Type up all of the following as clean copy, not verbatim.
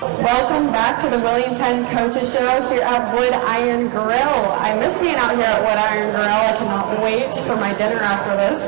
Welcome back to the William Penn Coaches Show here at Wood Iron Grill. I miss being out here at Wood Iron Grill. I cannot wait for my dinner after this.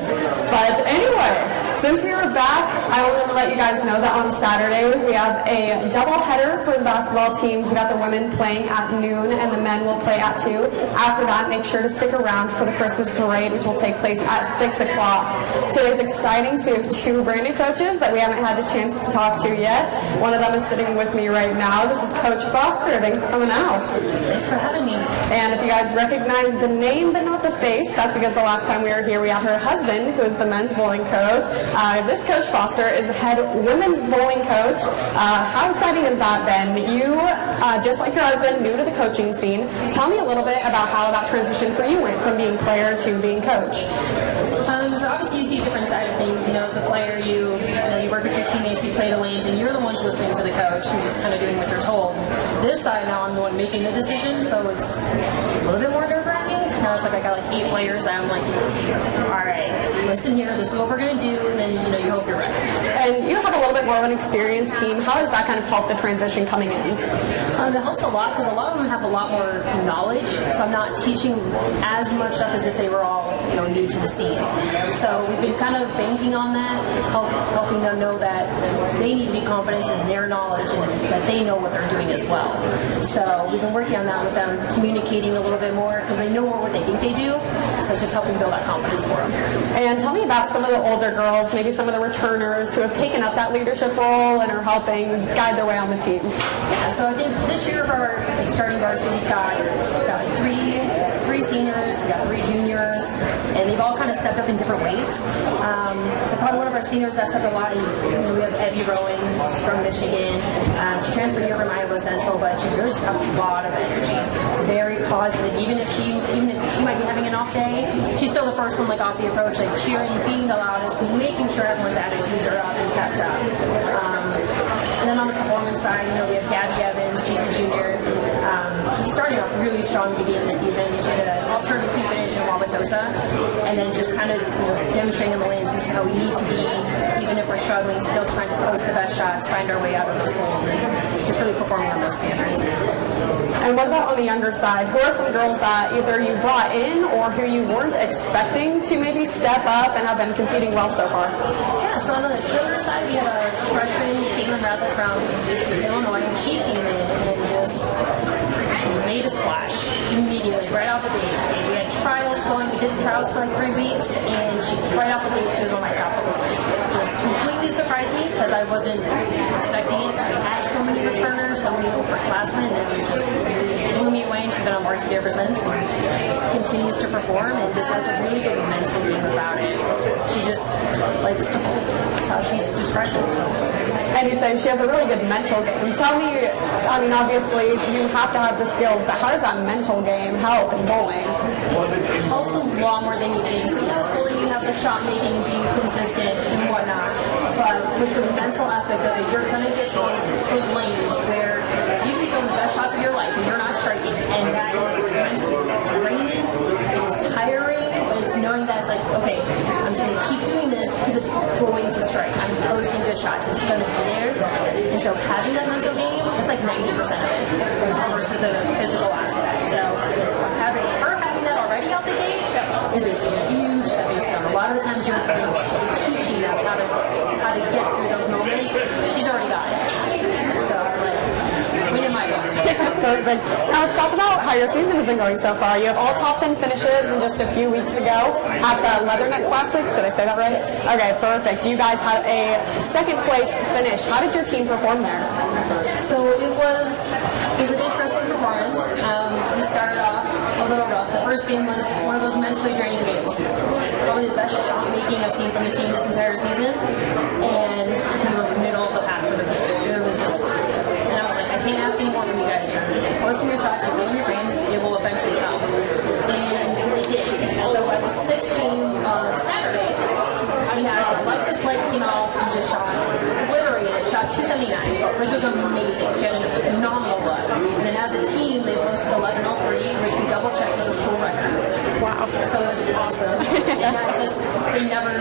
But anyway, since we were back, I wanted to let you guys know that on Saturday we have a doubleheader for the basketball teams. We got the women playing at noon and the men will play at 2. After that, make sure to stick around for the Christmas parade, which will take place at 6 o'clock. Today's exciting, so we have 2 brand new coaches that we haven't had a chance to talk to yet. One of them is sitting with me right now. This is Coach Foster. Thanks for coming out. Thanks for having me. And if you guys recognize the name but not the face, that's because the last time we were here, we had her husband, who is the men's bowling coach. This Coach Foster is the head women's bowling coach. How exciting has that been? You, just like your husband, new to the coaching scene. Tell me a little bit about how that transition for you went from being player to being coach. So obviously you see a different side of things. You know, as a player, you work with your teammates, you play the lanes, and you're the ones listening to the coach and just kind of doing what you're told. This side now, I'm the one making the decision, so it's a little bit more nerve-wracking. So now it's like I got like 8 players that I'm like, all right, listen here, this is what we're going to do, and then you hope you're ready. And you have a little bit more of an experienced team. How does that kind of help the transition coming in? It helps a lot because a lot of them have a lot more knowledge, so I'm not teaching as much stuff as if they were all new to the scene. So we've been kind of banking on that, helping them know that they need to be confident in their knowledge and that they know what they're doing as well. So we've been working on that with them, communicating a little bit more because they know more what they think they do. So it's just helping build that confidence for them. And tell me about some of the older girls, maybe some of the returners who have taken up that leadership role and are helping guide their way on the team. Yeah, so I think this year for our starting varsity, we've got like three seniors, we've got 3 juniors, and they've all kind of stepped up in different ways. So probably one of our seniors that stepped up a lot is, we have Evie Rowan, she's from Michigan. She transferred here from Iowa Central, but she's really just got a lot of energy. Very positive. Even if she might be having an off day, she's still the first one off the approach, cheering, being the loudest, making sure everyone's attitudes are up and kept up. And then on the performance side, we have Gabby Evans, she's a junior. Starting off really strong at the beginning of the season. She had an alternate team finish in Wauwatosa, and then just kind of demonstrating in the lanes this is how we need to be, even if we're struggling, still trying to post the best shots, find our way out of those holes, and just really performing on those standards. And what about on the younger side? Who are some girls that either you brought in or who you weren't expecting to maybe step up and have been competing well so far? Yeah, so on the younger side, we have a freshman, Caitlin Radley from Illinois, and she came in and just made a splash immediately, right off the gate. We had trials going, we did the trials for 3 weeks, and right off the gate, she was one of my top performers. Just completely surprised me because I wasn't expecting it because we had so many returners, so many upperclassmen, and it was just blew me away, and she's been on varsity ever since. Continues to perform and just has a really good mental game about it. She just likes to hold. That's how she describes it. So. And you say she has a really good mental game. Tell me, obviously you have to have the skills, but how does that mental game help in bowling? It helps a lot more than you think. So bowling, you have the shot making and being consistent and whatnot. But with the mental aspect of it, you're going to get to those lanes where you can throw the best shots of your life and you're not striking. And that is mentally draining, it is tiring, but it's knowing that it's okay, I'm just going to keep doing this because it's going to strike. I'm posting good shots. It's going to be there. And so having that mental game, it's 90% of it versus the physical aspect. So having that already out the gate is a huge stepping stone. A lot of the times you're teaching them how to get through those moments. She's already got it. So win in my book. Perfect. Now let's talk about how your season has been going so far. You have all top 10 finishes in just a few weeks ago at the Leatherneck Classic. Did I say that right? Yes. Okay, perfect. You guys had a second place finish. How did your team perform there? So it was an interesting performance. We started off a little rough. The first game was one of those mentally draining games. Probably the best shot making I've seen from the team this entire season. And we were middle of the pack for the field. It was just, and I was like, I can't ask any more from you guys. You're posting your shots, you're winning your frames, it will eventually come. And they did. So by the 6th game on Saturday, we had Alexis Lake came out and just obliterated, shot 279, which was amazing. She had a phenomenal look. And then as a team, they posted 1103, which we double-checked was a school record. Wow. So it was awesome. And they never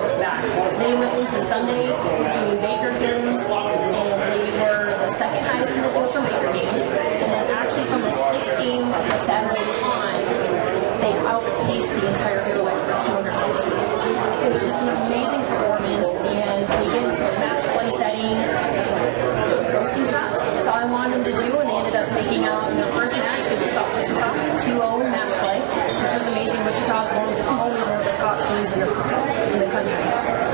looked back. They went into Sunday doing Baker games, and they were the second they outpaced the entire giveaway for 200 kids. It was just an amazing performance, and they get into a match play setting, roasting shots. That's all I wanted them to do, and they ended up taking out in their first match. They took out Wichita 2-0 in match play, which was amazing. Wichita is always one of the top teams in the country.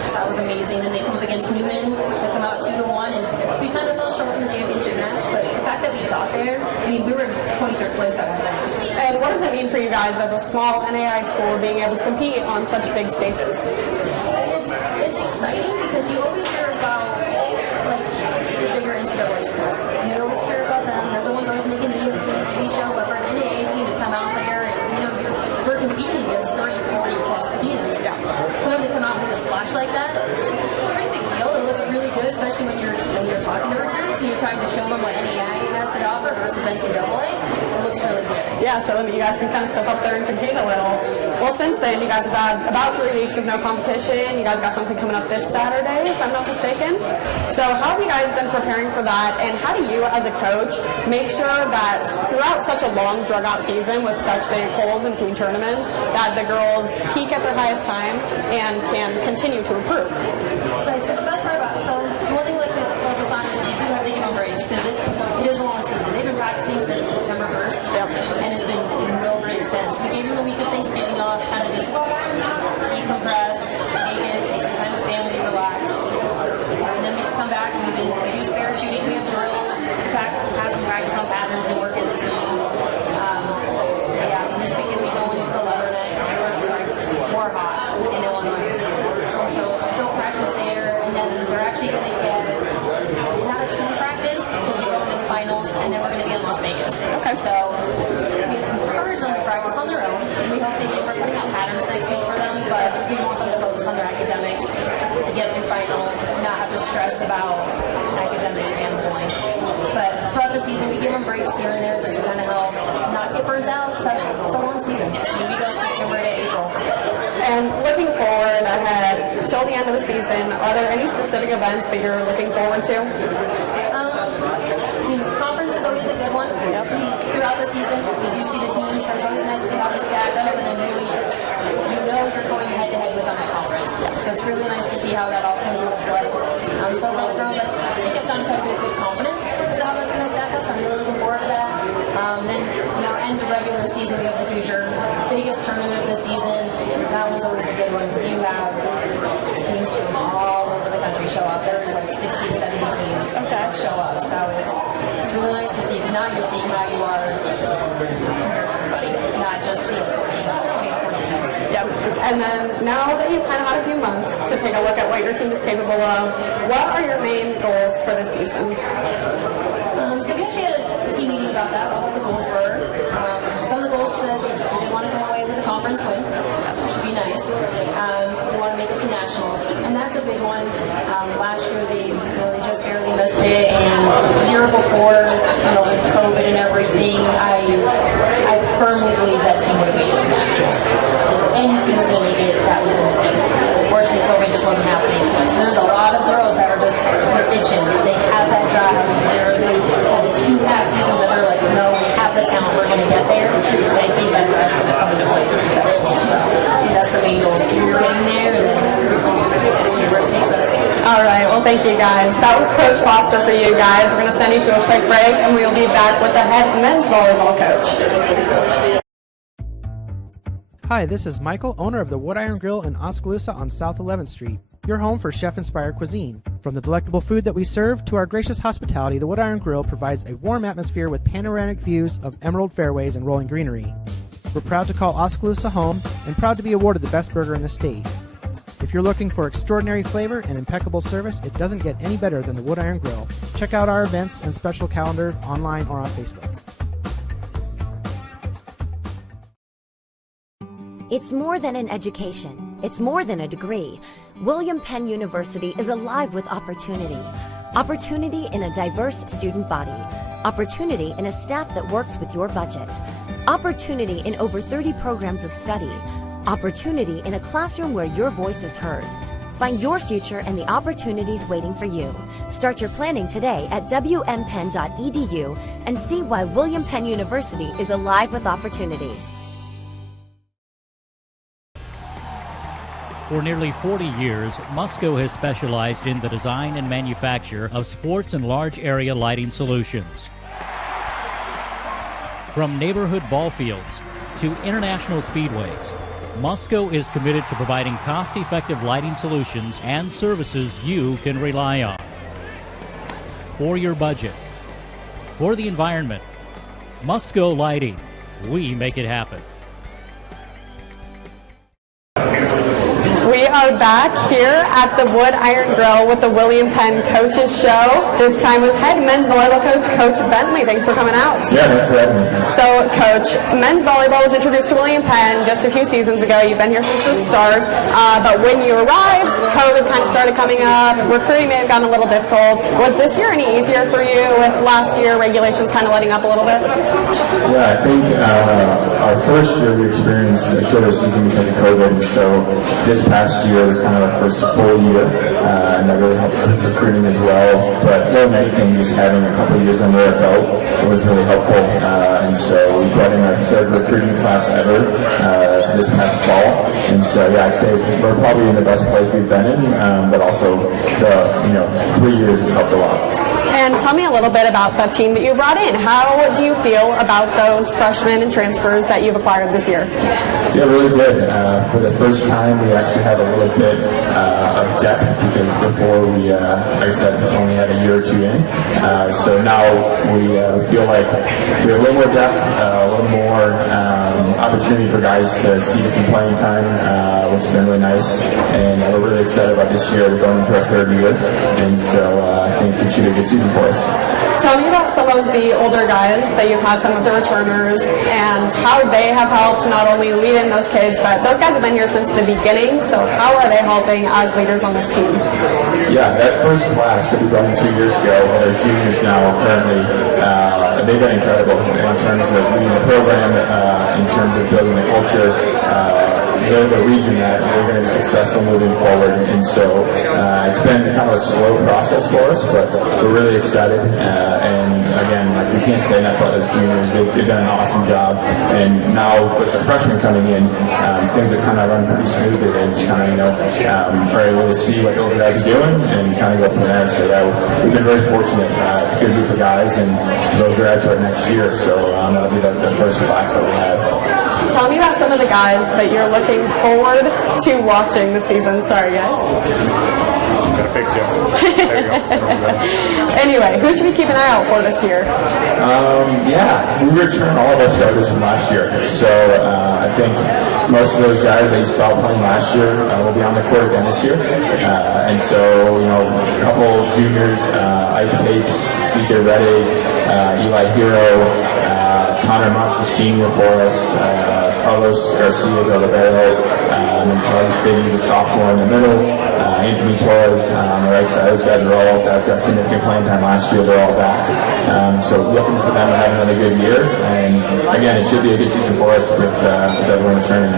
So that was amazing. And they come up against Newman, took them out 2-1, and we kind of fell short in the championship match, but the fact that we got there, I mean, we were in 23rd place out of that. And what does it mean for you guys as a small NAI school being able to compete on such big stages? It's exciting because you always hear about like the bigger NCAA schools. And you always hear about them. They're the ones always making the TV show, but for an NAI team to come out there and we're competing against 30, 40 plus teams. Yeah. For them to come out with a splash like that, it's a pretty big deal. It looks really good, especially when you're talking to recruits and you're trying to show them what NAI has to offer versus NCAA. It looks really good. Yeah, show them that you guys can kind of step up there and compete a little. Well, since then, you guys have had about 3 weeks of no competition. You guys got something coming up this Saturday, if I'm not mistaken. So how have you guys been preparing for that, and how do you, as a coach, make sure that throughout such a long, drug-out season with such big holes in between tournaments, that the girls peak at their highest time and can continue to improve? Right, so the best part about one thing I like to focus on is you do have to give them breaks, because it is a long season. They've been practicing since September 1st, and it's been in real great sense. We gave them the week of Thanksgiving off, kind of just decompress, take some time with family, relax. And then we just come back and we do spare shooting, we have drills, have some practice on patterns and work as a team. And this weekend we go into the Leatherneck, more hot in Illinois. So she'll practice there, and then we're actually going to get not a team practice because we go in finals, and then we're going to be in Las Vegas. Okay. So we encourage them to practice on their own. We hope they do. We're putting out patterns next week for them, but we want them to focus on their academics to get through finals, not have to stress about academic standpoint. But throughout the season, we give them breaks here and there just to kind of help not get burnt out. So it's a long season. We go September to April. And looking forward ahead till the end of the season, are there any specific events that you're looking forward to? Conference is always a good one. Yep. Throughout the season, we do see the teams, so it's always nice to see how they stack up, and then really, you're going head-to-head with them at conference. Yep. So it's really nice to see how that all comes into play. So for the girls, I think I've done quite a bit of good confidence as to how that's going to stack up, so I'm really looking forward to that. Then, end the regular season, we have the future biggest tournament of the season. That one's always a good one, because you have teams from all over the country show up. There's like 60 to 70 teams that show up, so it's really nice to see, because now you're seeing how you are everybody, not just teams 20 or 40 teams. Yep. And then now that you've kind of had a few months to take a look at what your team is capable of, what are your main goals for this season? So we actually had a team meeting about that, about what the goals were. Some of the goals that they want to come away with a conference win, which would be nice. They want to make it to nationals, and that's a big one. Last year they just barely missed it, and the year before, with COVID and everything, I firmly believe that team would have made it to nationals. Any team is going to make it that level of team. Unfortunately, COVID just wasn't happening. So there's a lot of girls that are they're itching. They have that drive. The 2 past seasons that they're like, no, we have the talent, we're going to get there. And I think that drive's going to come into play for the sectionals. So that's the main goal. You're getting there, and then see where it takes us. All right. Well, thank you, guys. That was Coach Foster for you guys. We're going to send you to a quick break, and we will be back with the head men's volleyball coach. Hi, this is Michael, owner of the Wood Iron Grill in Oskaloosa on South 11th Street, your home for chef-inspired cuisine. From the delectable food that we serve to our gracious hospitality, the Wood Iron Grill provides a warm atmosphere with panoramic views of emerald fairways and rolling greenery. We're proud to call Oskaloosa home and proud to be awarded the best burger in the state. If you're looking for extraordinary flavor and impeccable service, it doesn't get any better than the Wood Iron Grill. Check out our events and special calendar online or on Facebook. It's more than an education. It's more than a degree. William Penn University is alive with opportunity. Opportunity in a diverse student body. Opportunity in a staff that works with your budget. Opportunity in over 30 programs of study. Opportunity in a classroom where your voice is heard. Find your future and the opportunities waiting for you. Start your planning today at wmpenn.edu and see why William Penn University is alive with opportunity. For nearly 40 years, Musco has specialized in the design and manufacture of sports and large area lighting solutions. From neighborhood ball fields to international speedways, Musco is committed to providing cost-effective lighting solutions and services you can rely on. For your budget, for the environment, Musco Lighting, we make it happen. We are back here at the Wood Iron Grill with the William Penn Coaches Show, this time with head men's volleyball coach, Coach Bentley. Thanks for coming out. Yeah, thanks for having me. So, Coach, men's volleyball was introduced to William Penn just a few seasons ago. You've been here since the start, but when you arrived, COVID kind of started coming up. Recruiting may have gotten a little difficult. Was this year any easier for you with last year regulations kind of letting up a little bit? Yeah, I think our first year we experienced a shorter season because of COVID, so this past year was kind of our first full year, and that really helped with recruiting as well. But more than anything, just having a couple of years under our belt was really helpful, and so we brought in our third recruiting class ever this past fall. And so, yeah, I'd say we're probably in the best place we've been in, but also the 3 years has helped a lot. And tell me a little bit about the team that you brought in. How do you feel about those freshmen and transfers that you've acquired this year? Yeah, really good. For the first time, we actually have a little bit of depth because before we, like I said, only had a year or two in. So now we feel like we have a little more depth, a little more opportunity for guys to see different playing time, which has been really nice. And we're really excited about this year. We're going into our third year, and so I think it should be a good season for us. Tell me about some of the older guys that you've had, some of the returners, and how they have helped not only lead in those kids, but those guys have been here since the beginning, so how are they helping as leaders on this team? Yeah, that first class that we brought in 2 years ago, that are juniors now currently, they've been incredible in terms of leading the program, in terms of building the culture. They're the reason that we're going to be successful moving forward, and so it's been kind of a slow process for us, but we're really excited, and again, like, we can't say enough about those juniors. They've done an awesome job, and now with the freshmen coming in, things are kind of run pretty smoothly. They just kind of, are able to see what the older guys are doing and kind of go from there. So yeah, we've been very fortunate. It's a good group of guys, and they'll graduate next year, so that'll be the first class that we have. Tell me about some of the guys that you're looking forward to watching this season. Sorry, guys. Gotta fix you. There you go. Anyway, who should we keep an eye out for this year? Yeah, we returned all of our starters from last year. So I think most of those guys that you saw playing last year will be on the court again this year. And so, a couple juniors, Ike Pates, C.J. Reddig, Eli Hero, Connor Mott's a senior for us, Carlos Garcia is our libero, and Charlie Fitty, the sophomore in the middle, Anthony Torres on the right side. Those guys are all got significant playing time last year. They're all back. So looking for them to have another good year. And again, it should be a good season for us with everyone returning.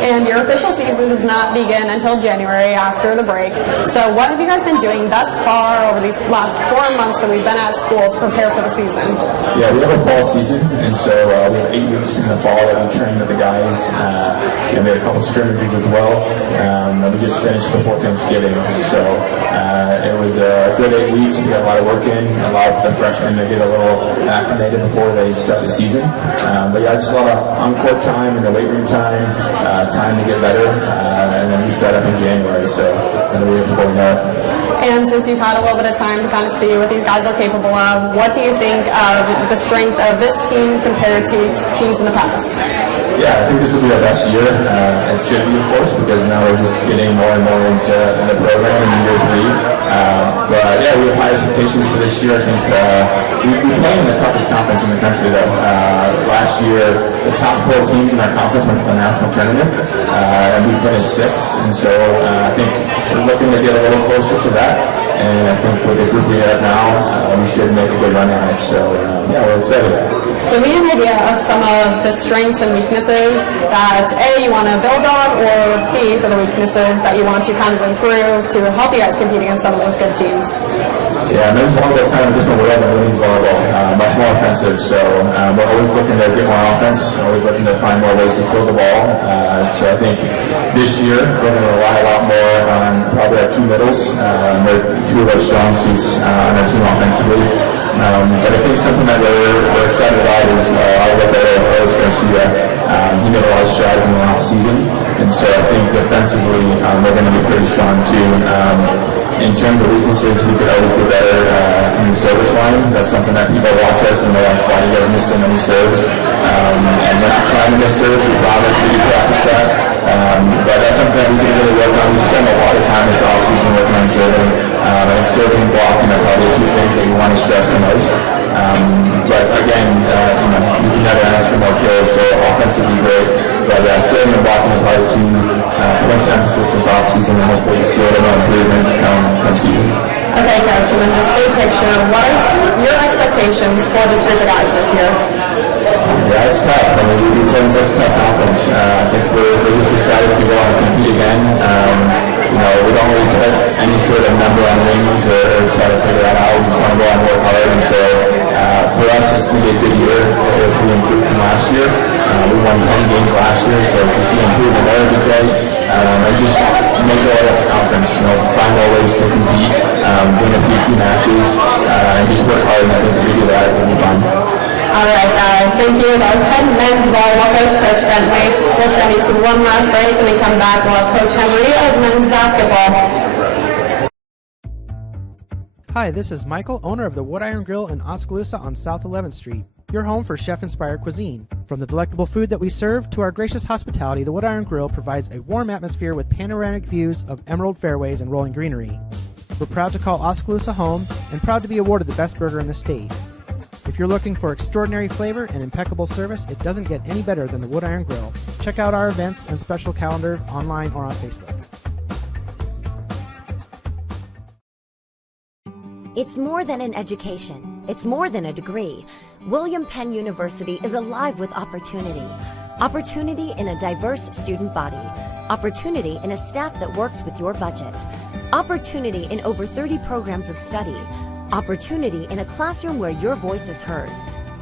And your official season does not begin until January after the break. So what have you guys been doing thus far over these last 4 months that we've been at school to prepare for the season? Yeah, we have a fall season, and so we have 8 weeks in the fall that we train with the guys. And we had a couple scrimmages as well. We just finished before Thanksgiving, so it was a good 8 weeks. We got a lot of work in, a lot of the freshmen to get a little acclimated before they start the season. But yeah, just a lot of on-court time and the weight room time to get better, and then we start up in January, so we're looking forward to that. And since you've had a little bit of time to kind of see what these guys are capable of, what do you think of the strength of this team compared to teams in the past? Yeah, I think this will be our best year. It should be, of course, because now we're just getting more and more into the program in year 3. But yeah, we have high expectations for this year. I think we play in the toughest conference in the country, though. Last year, the top 4 teams in our conference went to the national tournament, and we finished 6th. And so I think we're looking to get a little closer to that. that. And I think with the group we have now, we should make a good run at it. So, yeah, we're excited. Give me an idea of some of the strengths and weaknesses that A, you want to build on, or B, for the weaknesses that you want to kind of improve to help you guys compete against some of those good teams. Yeah, men's volleyball is kind of a different world than women's volleyball, much more offensive. So we're always looking to get more offense, always looking to find more ways to kill the ball. So I think this year we're going to rely a lot more on probably our two middles. They're two of our strong suits on our team offensively. But I think something that we're excited about is our Rose Garcia. He made a lot of strides in the off season, and so I think defensively we're going to be pretty strong too. In terms of weaknesses, we could always do better in the service line. That's something that people watch us and they're like, why do you ever miss so many serves? And when you're trying to miss serves, we promise we do practice that. But that's something that we can really work on. We spend a lot of time this offseason working on serving. And serving and blocking are probably the two things that you want to stress the most. But again, you can never ask for more kills, so offense would be great. But serving and blocking are probably two points of emphasis this offseason, and hopefully see a little improvement come season. Okay, Coach, and then just big picture, what are your expectations for this group of guys this year? Yeah, it's tough. I mean, we've been playing such tough conference. I think we're just excited to go out and compete again. We don't really put any sort of number on wins or try to figure that out. We just want to go out and work hard. And so for us, it's going to be a good year if we improve from last year. We won 10 games last year, so to see improvement there would be great. And just make it all up the conference, find more ways to compete, win a few key matches, and just work hard. And I think if we do that, it will be fun. All right, guys. Thank you. That was head men's volleyball coach, Coach Bentley. We'll send you to one last break. When we come back, we'll have Coach Henry of men's basketball. Hi, this is Michael, owner of the Wood Iron Grill in Oskaloosa on South 11th Street. Your home for chef-inspired cuisine. From the delectable food that we serve to our gracious hospitality, the Wood Iron Grill provides a warm atmosphere with panoramic views of emerald fairways and rolling greenery. We're proud to call Oskaloosa home and proud to be awarded the best burger in the state. If you're looking for extraordinary flavor and impeccable service, it doesn't get any better than the Wood Iron Grill. Check out our events and special calendar online or on Facebook. It's more than an education. It's more than a degree. William Penn University is alive with opportunity. Opportunity in a diverse student body. Opportunity in a staff that works with your budget. Opportunity in over 30 programs of study. Opportunity in a classroom where your voice is heard.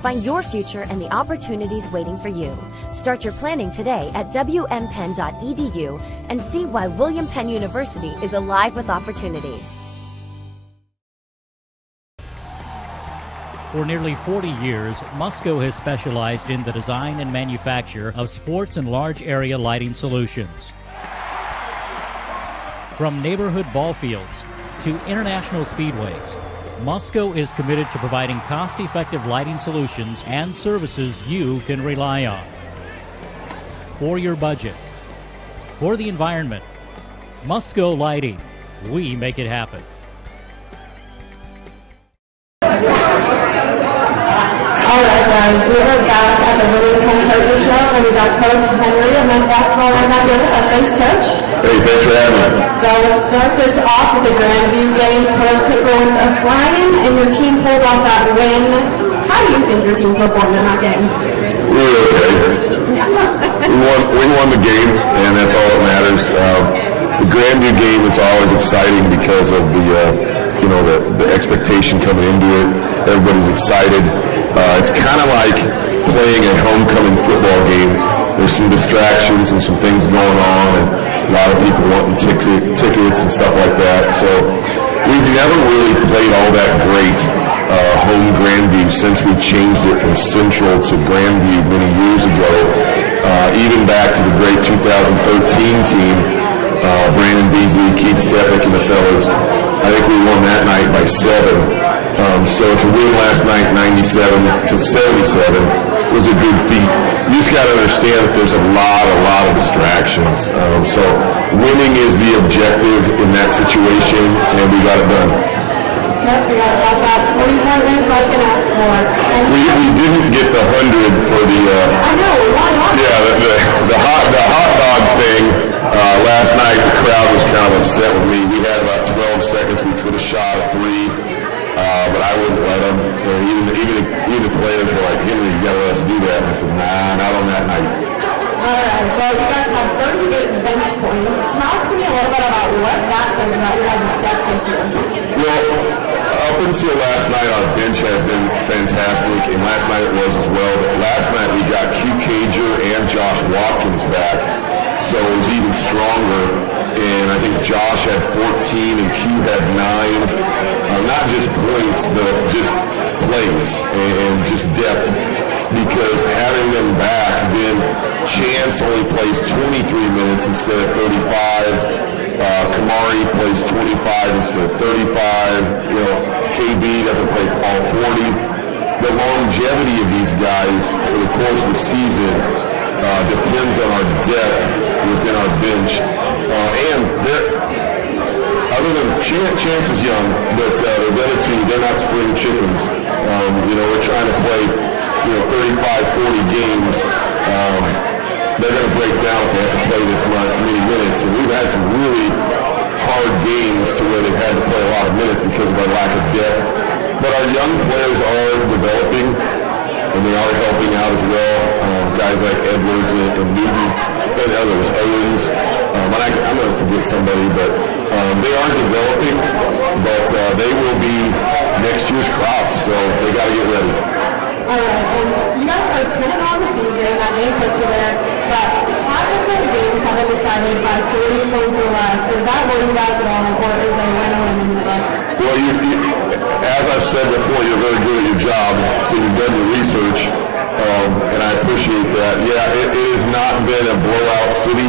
Find your future and the opportunities waiting for you. Start your planning today at wmpenn.edu and see why William Penn University is alive with opportunity. For nearly 40 years, Musco has specialized in the design and manufacture of sports and large area lighting solutions. From neighborhood ball fields to international speedways, Musco is committed to providing cost-effective lighting solutions and services you can rely on. For your budget, for the environment, Musco Lighting, we make it happen. All right, guys, we are back at the William Penn Coaches Show, and we've got Coach Henry of men's basketball right now here with us. Thanks, Coach. Hey, thanks for having me. So let's start this off with the Grandview game. Total Pickles of Ryan, and your team pulled off that win. How do you think your team performed in that game? We were okay. We won the game, and that's all that matters. The Grandview game is always exciting because of the expectation coming into it. Everybody's excited. It's kind of like playing a homecoming football game. There's some distractions and some things going on, and a lot of people wanting tickets and stuff like that. So we've never really played all that great home Grandview since we changed it from Central to Grandview many years ago. Even back to the great 2013 team, Brandon Beasley, Keith Stefik, and the fellas. I think we won that night by 7. So to win last night 97 to 77 was a good feat. You just got to understand that there's a lot of distractions. So winning is the objective in that situation, and we got it done. Yep, we got about that 20-point win, so I can ask for. We didn't get the 100 for the. I know, why not? Yeah, the hot dog thing last night. The crowd was kind of upset with me. We had about 12 seconds. We a shot at 3, but I wouldn't let them. Even the players were like, Henry, you got to let us do that. And I said, nah, not on that night. All right, well, you guys have 38 bench points. Talk to me a little bit about what that says about your guys' depth this year. Well, up until last night, our bench has been fantastic, and last night it was as well. But last night we got Q Cager and Josh Watkins back, so it was even stronger. And I think Josh had 14 and Q had 9. Not just points, but just plays and just depth. Because having them back, then Chance only plays 23 minutes instead of 35. Kamari plays 25 instead of 35. KB doesn't play all 40. The longevity of these guys for the course of the season depends on our depth within our bench. And other than Chance is young, but those other two, they're not spring chickens. We're trying to play 35, 40 games. They're going to break down if they have to play this many minutes. And we've had some really hard games to where they've had to play a lot of minutes because of our lack of depth. But our young players are developing, and they are helping out as well. Guys like Edwards and Newton and others, Owens. I'm going to forget somebody, but they are developing, but they will be next year's crop, so they got to get ready. All right, and you guys are 10-0 on the season. That may put you there, but half of those games have been decided by 3 points or less. Is that where you guys are on, or is a win-win in your book? Well, as I've said before, you're very good at your job, so you've done your research, and I appreciate that. Yeah, it has not been a blowout city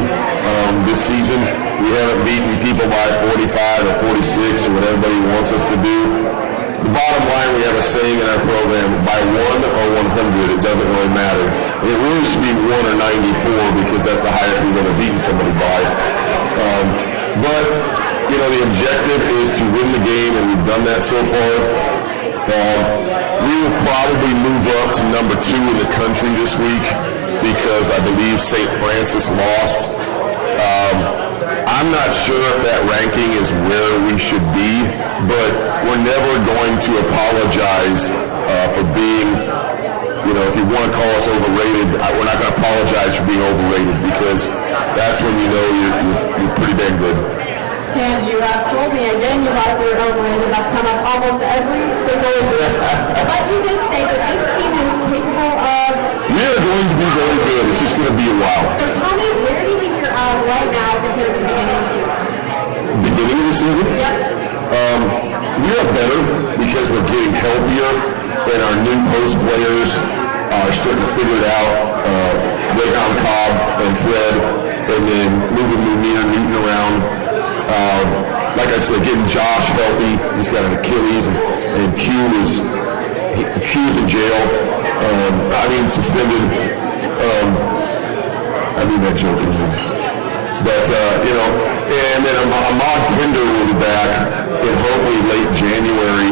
this season. We haven't beaten people by 45 or 46 or what everybody wants us to do. The bottom line, we have a saying in our program, by 1 or 100, it doesn't really matter. It really should be 1 or 94 because that's the highest we've ever beaten somebody by. But the objective is to win the game, and we've done that so far. We will probably move up to number 2 in the country this week because I believe St. Francis lost. I'm not sure if that ranking is where we should be, but we're never going to apologize for being, if you want to call us overrated, we're not going to apologize for being overrated because that's when you know you're pretty dang good. And you have told me again you guys are overrated. That's come up almost every single week. But you did say that this team is capable of... We are going to be very good. It's just going to be a while. So tell me, where do you think you're at right now compared to the beginning of the season? Beginning of the season? Yep. We are better because we're getting healthier and our new post players are starting to figure it out. Raycon Cobb and Fred, and then moving Newton around. Like I said, getting Josh healthy. He's got an Achilles, and Q's in jail. Suspended. I mean that jokingly. But, and then Ahmad Pinder will be back in hopefully late January.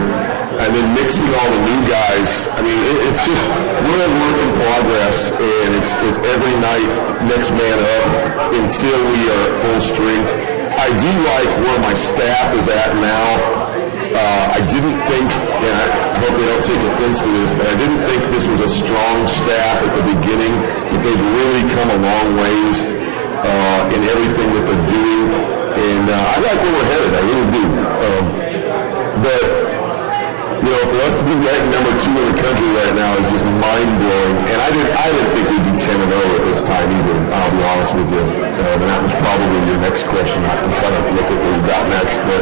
And then mixing all the new guys. It's just, we're a work in progress, and it's every night next man up until we are at full strength. I do like where my staff is at now. I didn't think, and I hope they don't take offense to this, but I didn't think this was a strong staff at the beginning, but they've really come a long ways in everything that they're doing. And I like where we're headed, I really do. But for us to be ranked number 2 in the country right now is just mind-blowing. And I didn't think we'd be 10-0 at this time either, I'll be honest with you. And that was probably your next question. I'm trying to look at what we got next. But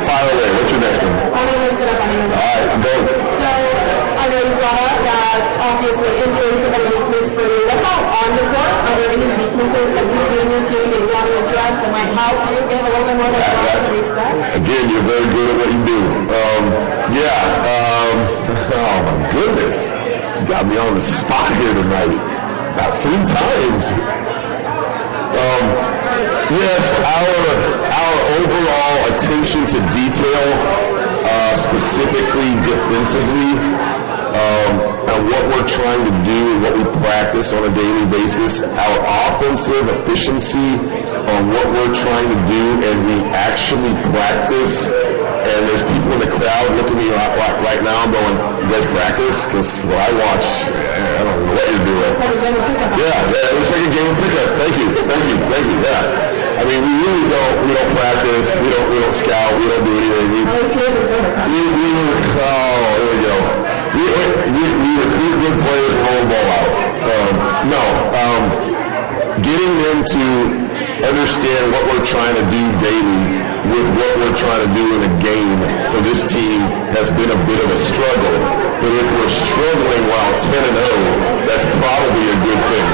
fire away. What's your next one? I'm going to sit up on you. All right, go. So, I know you brought up that obviously injuries have been a weakness for you. What about on the court? Are there any weaknesses that you see in your team that you want to address that might help you get a little bit more than we expect? Again, you're very good at what you do. Oh my goodness. You got me on the spot here tonight. About 3 times. Yes, our overall attention to detail, specifically defensively, and what we're trying to do and what we practice on a daily basis, our offensive efficiency on what we're trying to do and we actually practice and there's people in the crowd looking at me right now going, you guys practice? Because I watch, I don't know what you're doing. Yeah, it looks like a game of pickup. Thank you, yeah. I mean, we don't practice, we don't scout, we don't do anything. There we go. We recruit good players and roll the ball out. Getting them to understand what we're trying to do daily with what we're trying to do in a game for this team has been a bit of a struggle. But if we're struggling while 10-0, that's probably a good thing.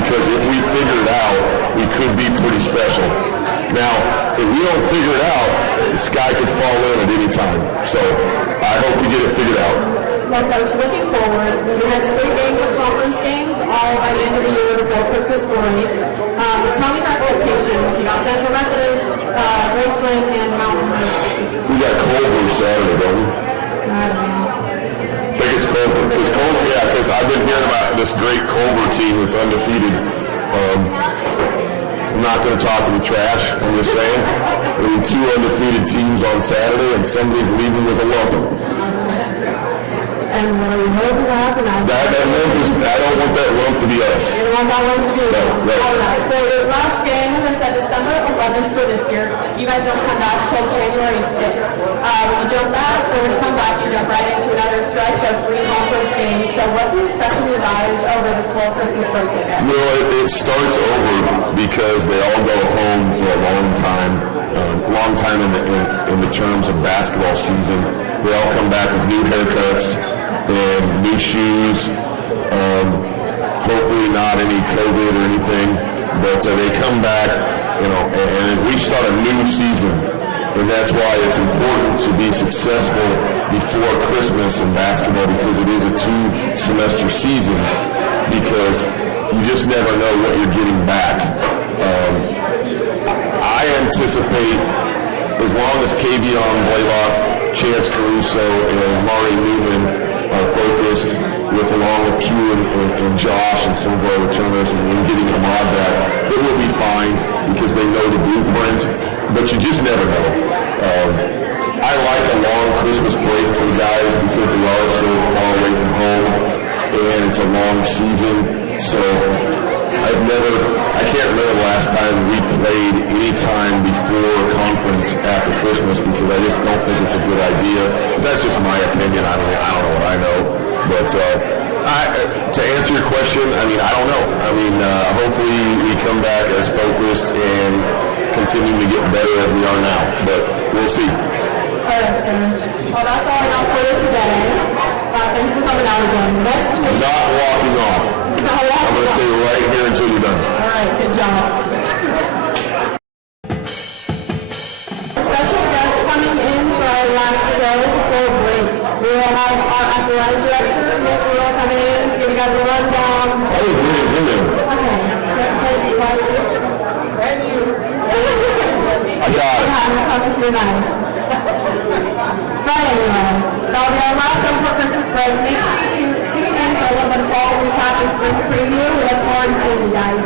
Because if we figure it out, we could be pretty special. Now, if we don't figure it out, the sky could fall in at any time. So I hope we get it figured out. Well, Coach, looking forward, the next 3 games are conference games, all by the end of the year before Christmas break. Tell me about locations. You got Central Methodist, Graceland, and Mountain. We got Culver Saturday, don't we? I don't know. I think it's Culver. It's Culver, yeah, because I've been hearing about this great Culver team that's undefeated. I'm not going to talk any trash, I'm just saying. There'll be 2 undefeated teams on Saturday, and somebody's leaving with a lump. And what we hope will happen, I don't want that lump to be us. You don't want that lump to be us. No. All right. So the last game is at December 11th for this year. You guys don't come back until January 5th. When you jump back, so when you come back, you jump right into another stretch of 3 conference games. So what do you expect from you guys over this full Christmas break weekend? Well, it starts over because they all go home for a long time in the terms of basketball season. They all come back with new haircuts and new shoes. Hopefully not any COVID or anything, but they come back, and we start a new season. And that's why it's important to be successful before Christmas in basketball, because it is a 2-semester season, because you just never know what you're getting back. I anticipate, as long as Kavion Blaylock, Chance Caruso, and Mari Newman are focused, along with Q and Josh and some of our returners, and getting Ahmad back, it will be fine because they know the blueprint, but you just never know. I like a long Christmas break for the guys because they are so far away from home, and it's a long season, so I can't remember the last time we played any time before conference after Christmas, because I just don't think it's a good idea. But that's just my opinion. I don't know what I know. But to answer your question, I don't know. Hopefully we come back as focused and continue to get better as we are now. But we'll see. All right, Coach. Well, that's all I got for you today. Thanks for coming out again. Next week. Not walking off. I'm going to stay right here until you're done. All right, good job. Special guest coming in for our last show before break. We will have our athletic director, Nick, will come in, give you guys a rundown. I didn't bring it in there. Okay. Thank you. I got it. You're nice. But anyway, that'll be our last show for Christmas break. Make sure you tune in for a little bit of fall recap and spring preview. We look forward to seeing you guys.